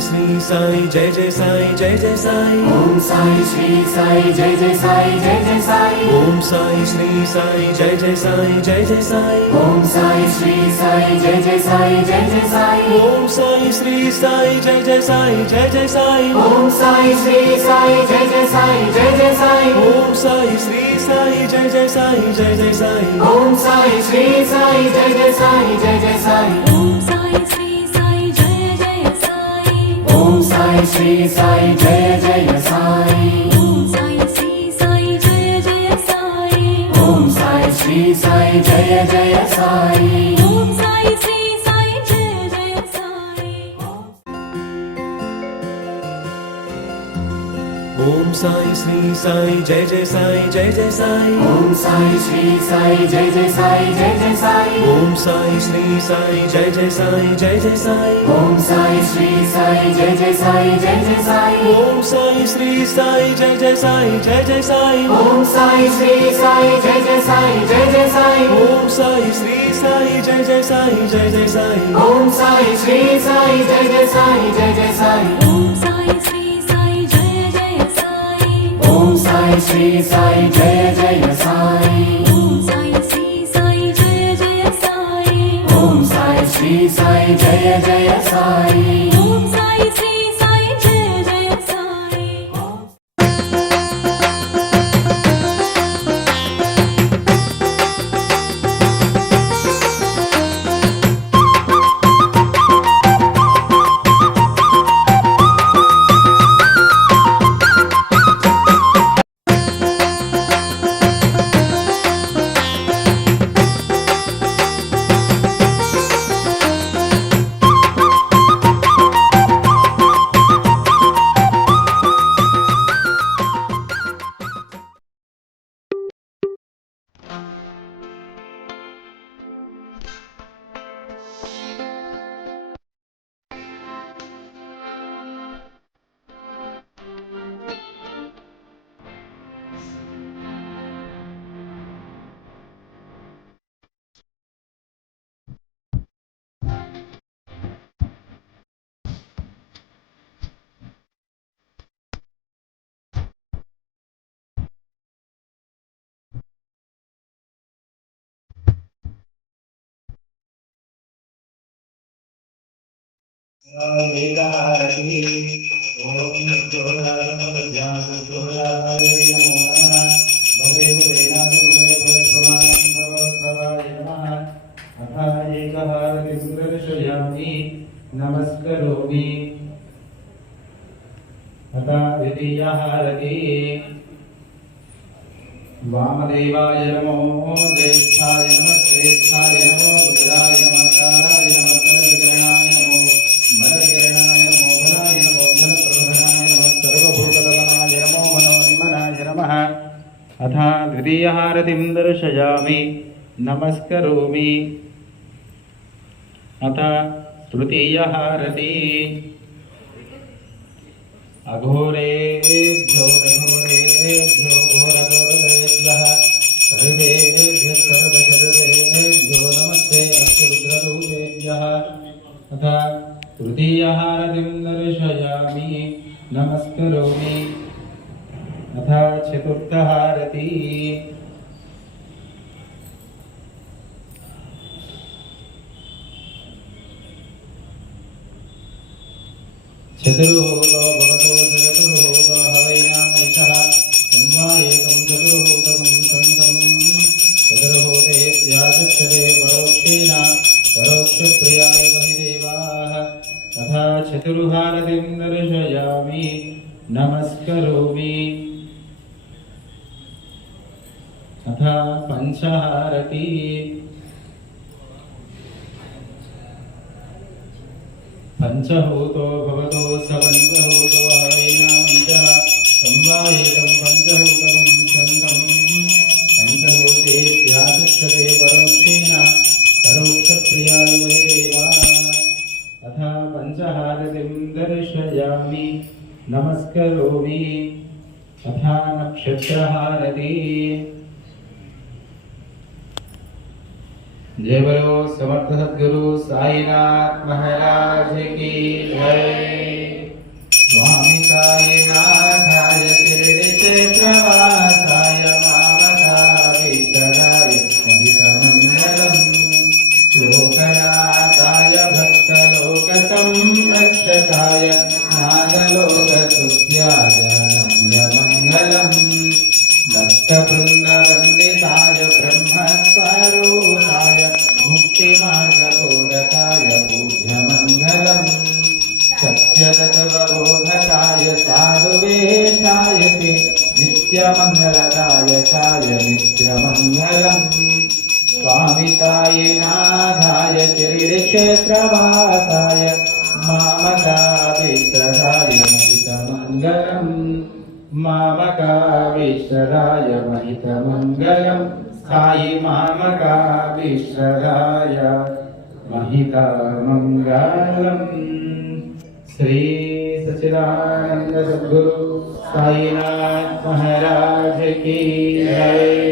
श्री साई जय जय साई जय जय साई। ओम साई श्री साई जय जय साई जय जय साई। ओम साई श्री साई जय जय साई जय जय साई। ओम साई श्री साई जय जय साई जय जय साई। ओम साई श्री साई जय जय साई जय जय साई। ओम साई श्री साई जय जय साई जय जय साई। ओम साई श्री साई जय जय साई जय जय साई। ओम साई श्री साई जय जय साई जय जय साई। ओम साई श्री साई जय जय साई। ओम साई श्री साई जय जय साई। ओम साई श्री साई जय जय साई। ओम साई श्री साई जय जय साई। ओम साई श्री साई जय जय साई। ओम साई श्री साई जय जय साई जय जय साई। ओम साई श्री साई जय जय साई जय जय साई। ओम साई श्री साई जय जय साई जय जय साई। ओम साई श्री साई जय जय साई जय जय साई। ओम साई श्री साई जय जय साई जय जय साई। ओम साई श्री साई जय जय साई जय जय साई। ओम साई श्री साई जय जय साई जय जय साई। ओम साई श्री साई जय जय साई जय जय साई। ओम साई श्री साई जय जय साई। ओम साई श्री साई जय जय साई। ओम साई श्री साई जय जय साई। ओम साई श्री साई जय जय साई। ओम साई श्री साई जय जय साई। नमस्करोमि अथ द्वितीयहारति वामदेवाय नमो ज्येष्ठाय नमः श्रेष्ठाय नमो रुद्राय नमः कालाय नमः सर्वविकरणाय नमो बलविकरणाय नमो बलाय नमो बलप्रधानाय नमः सर्वभूतदमनाय नमो मनोन्मनाय नमः अथ द्वितीयहारतिं दर्शयामि नमस्करोमि अथ तृतीयहारति अघोरेभ्यो घोरेभ्यो घोरघोरेभ्यः सर्वेभ्यः सर्वसर्वेभ्यो नमस्ते अस्तु रुद्ररूपेभ्यः अथ तृतीयहारतिं दर्शयामि नमस्करोमि अथ चतुर्थहारति चतुर्होतो भवतो चतुर्होतो हवैनामैषः संवायेकं चतुर्होतकं सन्तं चतुर्होते याचक्षते परोक्षेण परोक्षप्रियाय बहिदेवाः तथा चतुर्हारतिं दर्शयामि नमस्करोमि तथा पञ्चहारति पंचभूतो भवतो स पंचभूतो हवैनामञ्चः संवायेतं पंचभूतं छन्दं पंचभूतेत्याचक्षते परोक्षेण परोक्षप्रियाय वैदेवाः तथा पञ्चहारतिं दर्शयामि नमस्करोमि तथा नक्षत्रहारति जय बोलो समर्थ सद्गुरु साईनाथ महाराज की जय। सर्वबोधकाय साधुवेशाय ते नित्यमङ्गलदायकाय नित्यमङ्गलम् स्वामिताय नाथाय श्रीक्षेत्रवासाय मामकाभीष्टदाय महितमङ्गलम् मामकाभीष्टदाय महितमङ्गलम् साई मामकाभीष्टदाय महितमङ्गलम् श्री सच्चिदानंद सद्गुरु साईनाथ महाराज की जय।